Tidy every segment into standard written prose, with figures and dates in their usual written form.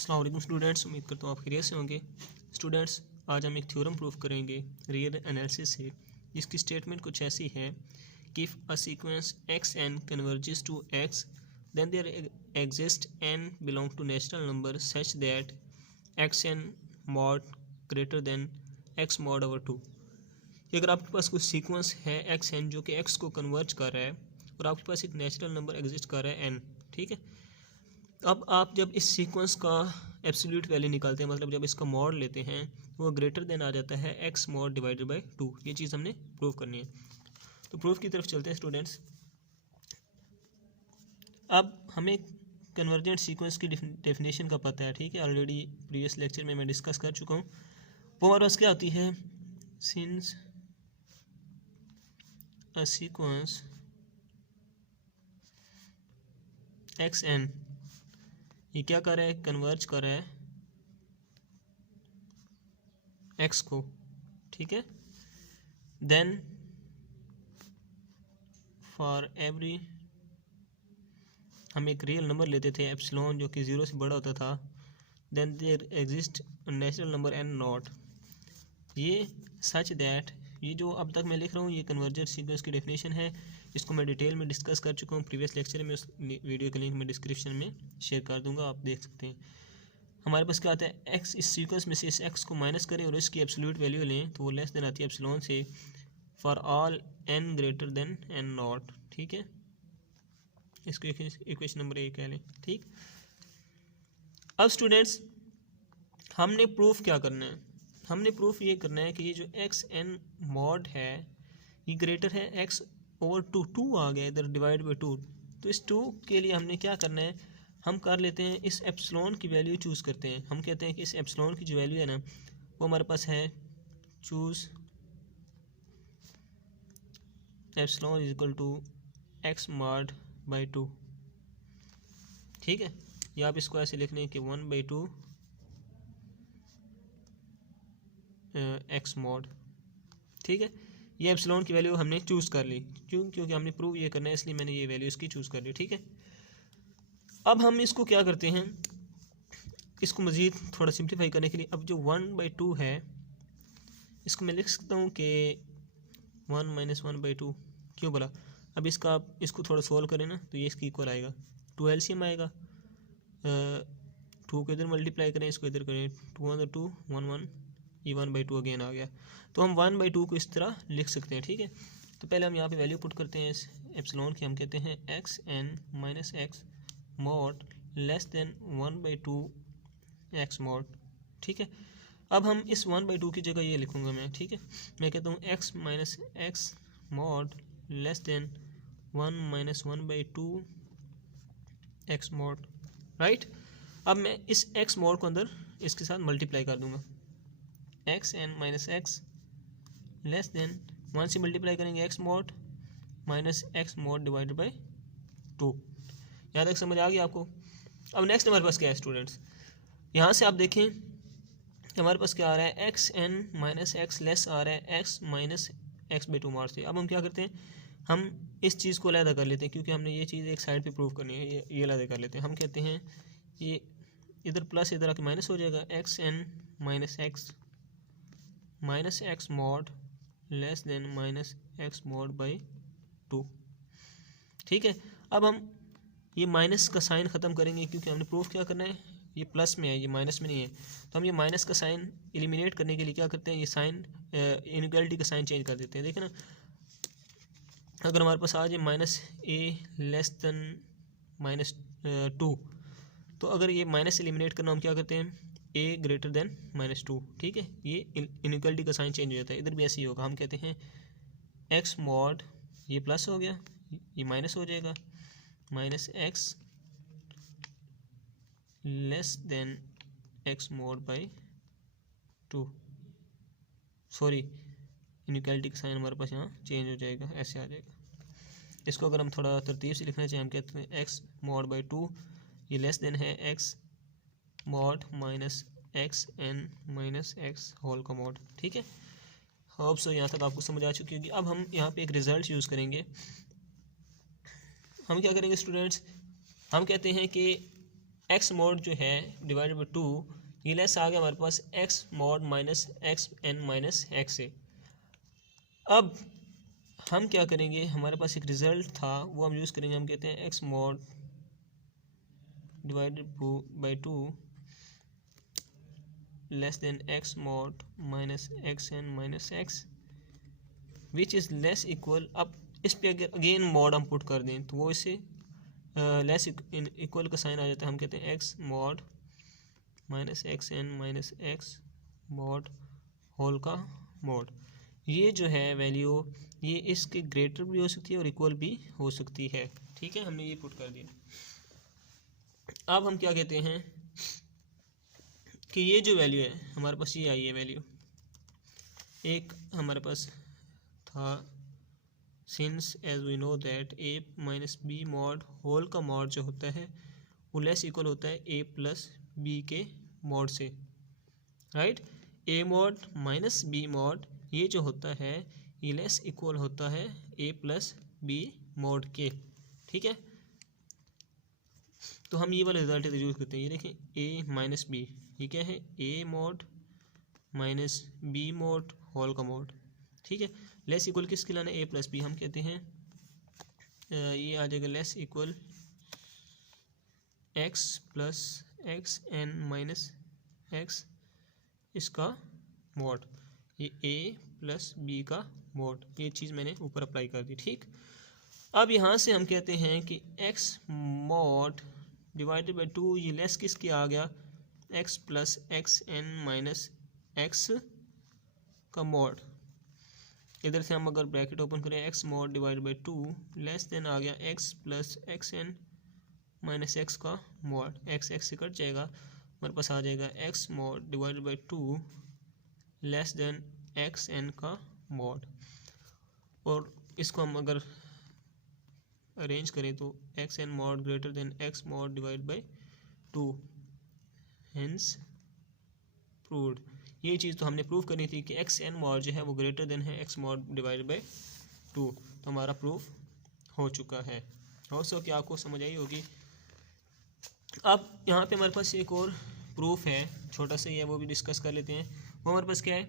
अस्सलाम वालेकुम स्टूडेंट्स, उम्मीद करता हूँ आप खैरियत से होंगे। स्टूडेंट्स, आज हम एक थ्योरम प्रूफ करेंगे रियल एनालिसिस से, जिसकी स्टेटमेंट कुछ ऐसी है कि if a sequence x n converges to x then there exist n belong to natural number such that x n mod greater than x mod over two. अगर आपके पास कोई सीक्वेंस है एक्स एन जो कि एक्स को converge कर रहा है और आपके पास एक नेचुरल नंबर एग्जिस्ट कर रहा है एन, ठीक है। अब आप जब इस सीक्वेंस का एब्सोल्यूट वैल्यू निकालते हैं, मतलब जब इसका मॉड लेते हैं, वो ग्रेटर देन आ जाता है x mod divided by two. ये चीज़ हमने प्रूव करनी है, तो प्रूफ की तरफ चलते हैं स्टूडेंट्स। अब हमें कन्वर्जेंट सीक्वेंस की डेफिनेशन का पता है, ठीक है, ऑलरेडी प्रीवियस लेक्चर में मैं डिस्कस कर चुका हूँ। वो हमारे पास क्या होती है, since a sequence x n, ये क्या कर रहा है, कन्वर्ज कर रहा है एक्स को, ठीक है। देन फॉर एवरी, हम एक रियल नंबर लेते थे एप्सिलॉन जो कि ज़ीरो से बड़ा होता था, then there exist natural number n nought, ये सच दैट, ये जो अब तक मैं लिख रहा हूँ ये कन्वर्जेंट सीक्वेंस की डेफिनेशन है। इसको मैं डिटेल में डिस्कस कर चुका हूँ प्रीवियस लेक्चर में, उस वीडियो का लिंक मैं डिस्क्रिप्शन में शेयर कर दूंगा, आप देख सकते हैं। हमारे पास क्या आता है, एक्स, इस सीक्वेंस में से इस एक्स को माइनस करें और इसकी एब्सोल्यूट वैल्यू लें तो वो लेस देन आती है एप्सिलॉन से for all n greater than n nought, ठीक है। इसको इक्वेशन नंबर 1 कह लें, ठीक। अब स्टूडेंट्स, हमने प्रूफ क्या करना है, हमने प्रूफ ये करना है कि ये जो एक्स एन मॉड है ये ग्रेटर है एक्स ओवर टू। टू आ गया इधर डिवाइड बाई टू, तो इस टू के लिए हमने क्या करना है, हम कर लेते हैं इस एप्सिलॉन की वैल्यू चूज़ करते हैं। हम कहते हैं कि इस एप्सिलॉन की जो वैल्यू है ना, वो हमारे पास है choose epsilon is equal to x mod by two, ठीक है। या आप इसको ऐसे लिख लें कि 1/2 एक्स मॉड, ठीक है। ये एप्सिलॉन की वैल्यू हमने चूज़ कर ली, क्योंकि हमने प्रूव ये करना है, इसलिए मैंने ये वैल्यू इसकी चूज़ कर ली, ठीक है। अब हम इसको क्या करते हैं, इसको मज़ीद थोड़ा सिंप्लीफाई करने के लिए, अब जो 1/2 है इसको मैं लिख सकता हूँ कि 1 - 1/2, क्यों बोला। अब इसका आप इसको थोड़ा सोल्व करें ना तो ये इसकी इक्वल आएगा, 2 एलसीएम आएगा, 2 को इधर मल्टीप्लाई करें, इसको इधर करें, 2 × 2 1 1, ये 1/2 अगेन आ गया। तो हम 1/2 को इस तरह लिख सकते हैं, ठीक है। तो पहले हम यहाँ पे वैल्यू पुट करते हैं इस एप्सिलॉन की, हम कहते हैं x N minus x mod less than 1/2 x mod, ठीक है। अब हम इस 1/2 की जगह ये लिखूंगा मैं, ठीक है। मैं कहता हूँ x minus x mod less than 1 - 1/2 x mod, right. अब मैं इस एक्स मॉड को अंदर इसके साथ मल्टीप्लाई कर दूंगा, x N minus x less than 1 से मल्टीप्लाई करेंगे x mod minus x mod divided by 2। यहाँ तक समझ आ गया आपको। अब नेक्स्ट हमारे पास क्या है स्टूडेंट्स, यहाँ से आप देखें हमारे पास क्या आ रहा है, X N minus x less आ रहा है एक्स माइनस एक्स बाई 2 मार से। अब हम क्या करते हैं, हम इस चीज़ को अलग कर लेते हैं, क्योंकि हमने ये चीज़ एक साइड पे प्रूव करनी है, ये अलग कर लेते हैं। हम कहते हैं ये इधर प्लस इधर आके माइनस हो जाएगा, x N minus x mod less than minus x mod by 2, ठीक है। अब हम ये माइनस का साइन ख़त्म करेंगे, क्योंकि हमने प्रूफ क्या करना है, ये प्लस में है ये माइनस में नहीं है। तो हम ये माइनस का साइन एलिमिनेट करने के लिए क्या करते हैं, ये साइन इनइक्वालिटी का साइन चेंज कर देते हैं। देखें ना, अगर हमारे पास आ जाए माइनस ए लेस देन -2, तो अगर ये माइनस एलिमिनेट करना, हम क्या करते हैं ए ग्रेटर देन -2, ठीक है। ये इनइक्वालिटी का साइन चेंज हो जाता है, इधर भी ऐसे ही होगा। हम कहते हैं एक्स मॉड, ये प्लस हो गया, ये माइनस हो जाएगा, minus x less than x mod by 2, sorry inequality का साइन हमारे पास यहाँ चेंज हो जाएगा, ऐसे आ जाएगा। इसको अगर हम थोड़ा तरतीब से लिखना चाहें, हम कहते हैं एक्स मॉड बाई 2, ये लेस देन है x mod minus x N minus x whole का मॉड, ठीक है। होप सो यहाँ तक आपको समझ आ चुकी होगी। अब हम यहाँ पे एक रिजल्ट यूज़ करेंगे। हम क्या करेंगे स्टूडेंट्स, हम कहते हैं कि एक्स मॉड जो है डिवाइडेड बाई 2, ये लेस आ गया हमारे पास X mod minus x N minus X से। अब हम क्या करेंगे, हमारे पास एक रिजल्ट था वो हम यूज़ करेंगे, हम कहते हैं x mod divided by 2 less than x mod minus x N minus x which is less equal. अब इस पे अगर अगेन मॉड हम पुट कर दें तो वो इससे लेस इक्वल का साइन आ जाता है। हम कहते हैं x mod minus x N minus x mod whole का मॉड। ये जो है वैल्यू ये इसके ग्रेटर भी हो सकती है और इक्वल भी हो सकती है। ठीक है, हमने ये पुट कर दिया। अब हम क्या कहते हैं कि ये जो वैल्यू है हमारे पास ये आई है वैल्यू, एक हमारे पास था since as we know that a minus B mod whole का मॉड जो होता है वो लेस इक्वल होता है ए प्लस बी के मॉड से, right. A mod minus B mod ये जो होता है ये लेस इक्वल होता है ए प्लस बी मॉड के। ठीक है, तो हम ये वाला रिजल्ट यूज करते हैं। ये देखें ए माइनस बी, ये क्या है, A mod minus B mod whole का मॉड। ठीक है, लेस इक्वल किसके लाना, ए प्लस बी। हम कहते हैं ये आ जाएगा less equal x plus x N minus x इसका मॉड, ये ए प्लस बी का मॉड। ये चीज़ मैंने ऊपर अप्लाई कर दी। ठीक, अब यहाँ से हम कहते हैं कि एक्स मॉड डिवाइडेड बाई 2 ये लेस किसके आ गया, x plus x N minus x का मॉड। इधर से हम अगर ब्रैकेट ओपन करें x mod divided by 2 less than आ गया x plus x N minus x का मॉड। एक्स एक्स से कट जाएगा, हमारे पास आ जाएगा x mod divided by 2 less than x n का मॉड। और इसको हम अगर अरेंज करें तो x n mod greater than x mod divide by 2, hence proved. ये चीज़ तो हमने प्रूव करनी थी कि एक्स एन मॉड जो है वो ग्रेटर देन है एक्स मॉड डिवाइड बाई 2, तो हमारा प्रूफ हो चुका है। और सो कि आपको समझ आई होगी। अब यहाँ पे हमारे पास एक और प्रूफ है, छोटा सा ही है, वो भी डिस्कस कर लेते हैं। वो हमारे पास क्या है,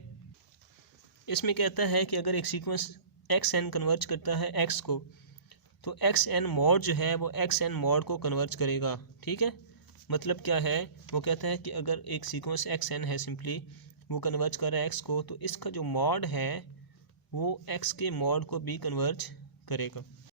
इसमें कहता है कि अगर एक सीक्वेंस एक्स एन कन्वर्ज करता है एक्स को, तो एक्स एन मॉड जो है वो एक्स एन मॉड को कन्वर्ज करेगा। ठीक है, मतलब क्या है, वो कहता है कि अगर एक सीक्वेंस एक्स एन है सिंपली वो कन्वर्ज कर रहा है एक्स को, तो इसका जो मॉड है वो एक्स के मॉड को भी कन्वर्ज करेगा।